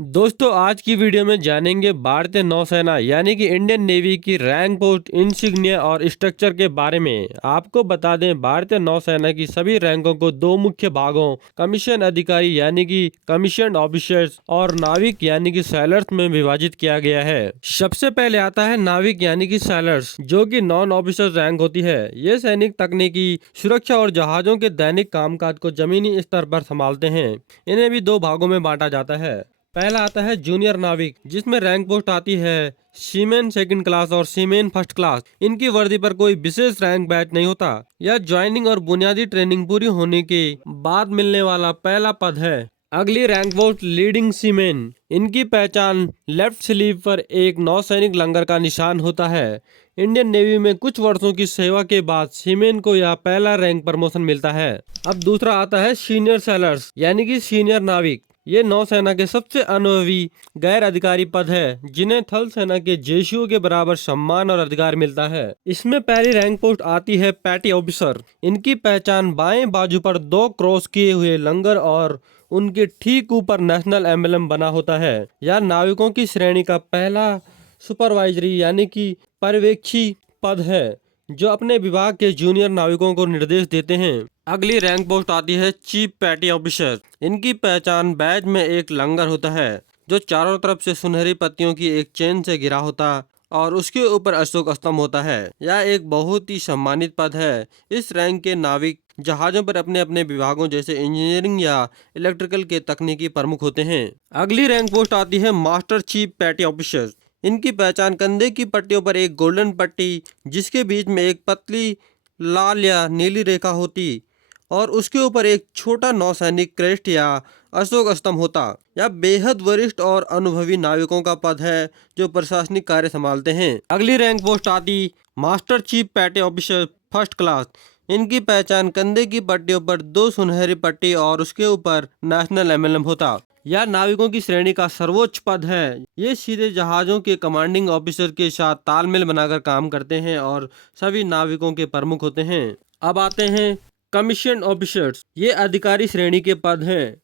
दोस्तों आज की वीडियो में जानेंगे भारतीय नौसेना यानी कि इंडियन नेवी की रैंक पोस्ट इंसिग्निया और स्ट्रक्चर के बारे में। आपको बता दें भारतीय नौसेना की सभी रैंकों को दो मुख्य भागों कमीशन अधिकारी यानी कि कमीशन ऑफिसर्स और नाविक यानी कि सैलर्स में विभाजित किया गया है। सबसे पहले आता है नाविक यानी कि सैलर्स, जो कि नॉन ऑफिसर रैंक होती है। ये सैनिक तकनीकी सुरक्षा और जहाजों के दैनिक कामकाज को जमीनी स्तर पर संभालते हैं। इन्हें भी दो भागों में बांटा जाता है। पहला आता है जूनियर नाविक, जिसमें रैंक पोस्ट आती है सीमेन सेकंड क्लास और सीमेन फर्स्ट क्लास। इनकी वर्दी पर कोई विशेष रैंक बैच नहीं होता। यह ज्वाइनिंग और बुनियादी ट्रेनिंग पूरी होने के बाद मिलने वाला पहला पद है। अगली रैंक पोस्ट लीडिंग सीमेन। इनकी पहचान लेफ्ट स्लीव पर एक नौसैनिक लंगर का निशान होता है। इंडियन नेवी में कुछ वर्षों की सेवा के बाद सीमेन को यह पहला रैंक प्रमोशन मिलता है। अब दूसरा आता है सीनियर सेलर्स यानी कि सीनियर नाविक। ये नौसेना के सबसे अनुभवी गैर अधिकारी पद है, जिन्हें थल सेना के जेसीओ के बराबर सम्मान और अधिकार मिलता है। इसमें पहली रैंक पोस्ट आती है पैटी ऑफिसर। इनकी पहचान बाएं बाजू पर दो क्रॉस किए हुए लंगर और उनके ठीक ऊपर नेशनल एम्बलम बना होता है। यह नाविकों की श्रेणी का पहला सुपरवाइजरी यानी कि पर्यवेक्षी पद है, जो अपने विभाग के जूनियर नाविकों को निर्देश देते हैं। अगली रैंक पोस्ट आती है चीफ पैटी ऑफिसर। इनकी पहचान बैज में एक लंगर होता है, जो चारों तरफ से सुनहरी पत्तियों की एक चेन से घिरा होता और उसके ऊपर अशोक स्तंभ होता है। यह एक बहुत ही सम्मानित पद है। इस रैंक के नाविक जहाजों पर अपने अपने विभागों जैसे इंजीनियरिंग या इलेक्ट्रिकल के तकनीकी प्रमुख होते हैं। अगली रैंक पोस्ट आती है मास्टर चीफ पैटी ऑफिसर। इनकी पहचान कंधे की पट्टियों पर एक गोल्डन पट्टी, जिसके बीच में एक पतली लाल या नीली रेखा होती और उसके ऊपर एक छोटा नौसैनिक क्रेस्ट या अशोक स्तंभ होता। यह बेहद वरिष्ठ और अनुभवी नाविकों का पद है, जो प्रशासनिक कार्य संभालते हैं। अगली रैंक पोस्ट आती master chief petty officer first class. इनकी पहचान कंधे की पट्टियों पर दो सुनहरी पट्टी और उसके ऊपर नेशनल एम्बलम होता। यह नाविकों की श्रेणी का सर्वोच्च पद है। ये सीधे जहाजों के कमांडिंग ऑफिसर के साथ तालमेल बनाकर काम करते हैं और सभी नाविकों के प्रमुख होते हैं। अब आते हैं कमीशन ऑफिसर्स। ये अधिकारी श्रेणी के पद हैं,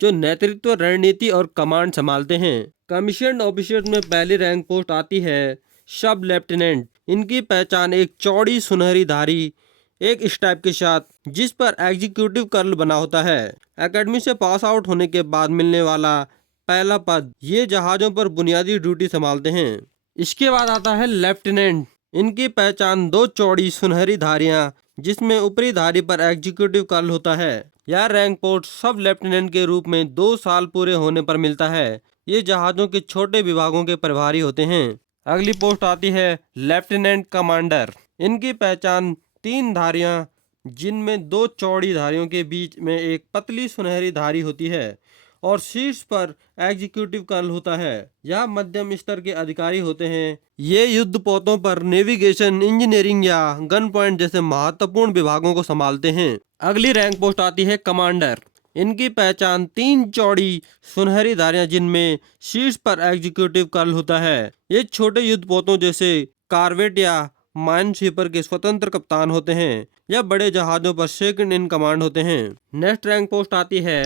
जो नेतृत्व, रणनीति और कमांड संभालते हैं। कमीशन ऑफिसर्स में पहली रैंक पोस्ट आती है सब लेफ्टिनेंट। इनकी पहचान एक चौड़ी सुनहरी धारी एक स्टैप के साथ, जिस पर एग्जीक्यूटिव कर्ल बना होता है, एकेडमी से पास आउट होने के बाद मिलने वाला पहला पद। ये जहाजों पर बुनियादी ड्यूटी संभालते हैं। इसके बाद आता है लेफ्टिनेंट। इनकी पहचान दो चौड़ी सुनहरी धारियां, जिसमें ऊपरी धारी पर एग्जीक्यूटिव कर्ल होता है। यह रैंक पोस्ट सब लेफ्टिनेंट के रूप में 2 साल पूरे होने पर मिलता है। ये जहाजों के छोटे विभागों के प्रभारी होते हैं। अगली पोस्ट आती है लेफ्टिनेंट कमांडर। इनकी पहचान 3 धारियां, जिनमें 2 चौड़ी धारियों के बीच में एक पतली सुनहरी धारी होती है और शीर्ष पर एग्जीक्यूटिव कर्ल होता है। यह मध्यम स्तर के अधिकारी होते हैं। ये युद्ध पोतों पर नेविगेशन, इंजीनियरिंग या गन पॉइंट जैसे महत्वपूर्ण विभागों को संभालते हैं। अगली रैंक पोस्ट आती है कमांडर। इनकी पहचान 3 चौड़ी सुनहरी धारियां, जिनमें शीर्ष पर एग्जीक्यूटिव कर्ल होता है। ये छोटे युद्ध पोतों जैसे कारवेट या माइन स्वीपर के स्वतंत्र कप्तान होते हैं। यह बड़े जहाजों पर सेकंड इन कमांड होते हैं। नेक्स्ट रैंक पोस्ट आती है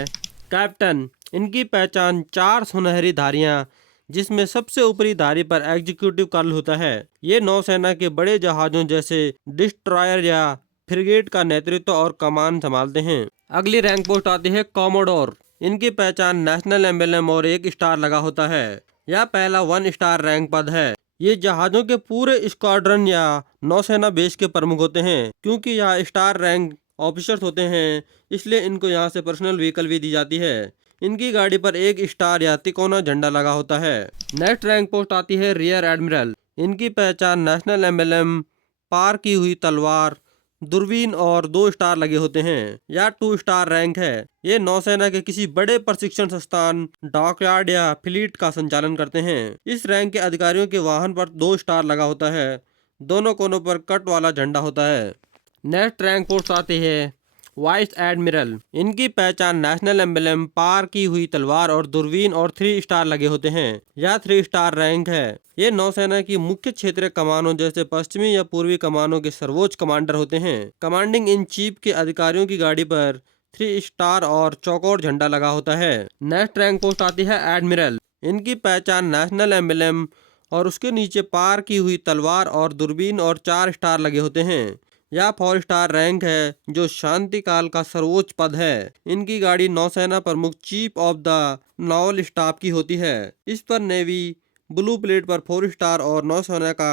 कैप्टन। इनकी पहचान 4 सुनहरी धारियां, जिसमें सबसे ऊपरी धारी पर एग्जीक्यूटिव कर्ल होता है। ये नौसेना के बड़े जहाजों जैसे डिस्ट्रॉयर या फ्रिगेट का नेतृत्व और कमान संभालते हैं। अगली रैंक पोस्ट आती है कॉमोडोर। इनकी पहचान नेशनल एम्बलम और एक स्टार लगा होता है। यह पहला 1 स्टार रैंक पद है। ये जहाजों के पूरे स्क्वाड्रन या नौसेना बेस के प्रमुख होते हैं। क्योंकि यह स्टार रैंक ऑफिसर्स होते हैं, इसलिए इनको यहाँ से पर्सनल व्हीकल भी दी जाती है। इनकी गाड़ी पर एक स्टार या तिकोना झंडा लगा होता है। नेक्स्ट रैंक पोस्ट आती है रियर एडमिरल। इनकी पहचान नेशनल एम्बलम, पार की हुई तलवार, दूरबीन और 2 स्टार लगे होते हैं। यह 2 स्टार रैंक है। ये नौसेना के किसी बड़े प्रशिक्षण संस्थान, डॉकयार्ड या फ्लीट का संचालन करते हैं। इस रैंक के अधिकारियों के वाहन पर 2 स्टार लगा होता है। दोनों कोनों पर कट वाला झंडा होता है। नेक्स्ट रैंक पोस्ट आती है वाइस एडमिरल। इनकी पहचान नेशनल एम्बलम, पार की हुई तलवार और दूरबीन और 3 स्टार लगे होते हैं। यह 3 स्टार रैंक है। ये नौसेना की मुख्य क्षेत्रीय कमानों जैसे पश्चिमी या पूर्वी कमानों के सर्वोच्च कमांडर होते हैं। कमांडिंग इन चीफ के अधिकारियों की गाड़ी पर 3 स्टार और चौकोर झंडा लगा होता है। नेक्स्ट रैंक पोस्ट आती है एडमिरल। इनकी पहचान नेशनल एम्बलम और उसके नीचे पार की हुई तलवार और दूरबीन और 4 स्टार लगे होते हैं। यह 4 स्टार रैंक है जो शांति काल का सर्वोच्च पद है। इनकी गाड़ी नौसेना प्रमुख chief of the novel staff की होती है। इस पर नेवी ब्लू प्लेट पर 4 स्टार और नौसेना का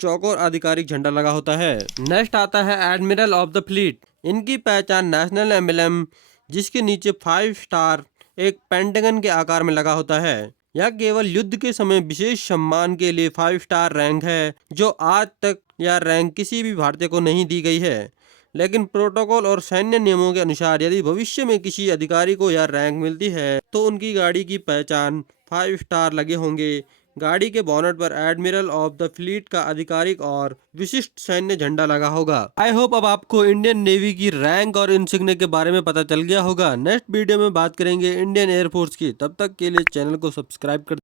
चौकोर आधिकारिक झंडा लगा होता है। नेक्स्ट आता है एडमिरल ऑफ द फ्लीट। इनकी पहचान नेशनल एम्बलम जिसके नीचे 5 स्टार एक पेंटागन के आकार में लगा होता है। यह केवल युद्ध के समय विशेष सम्मान के लिए 5 स्टार रैंक है जो आज तक यह रैंक किसी भी भारतीय को नहीं दी गई है। लेकिन प्रोटोकॉल और सैन्य नियमों के अनुसार यदि भविष्य में किसी अधिकारी को यह रैंक मिलती है तो उनकी गाड़ी की पहचान 5 स्टार लगे होंगे। गाड़ी के बोनट पर एडमिरल ऑफ द फ्लीट का आधिकारिक और विशिष्ट सैन्य झंडा लगा होगा। आई होप अब आपको इंडियन नेवी की रैंक और इंसिग्निया के बारे में पता चल गया होगा। नेक्स्ट वीडियो में बात करेंगे इंडियन एयरफोर्स की। तब तक के लिए चैनल को सब्सक्राइब कर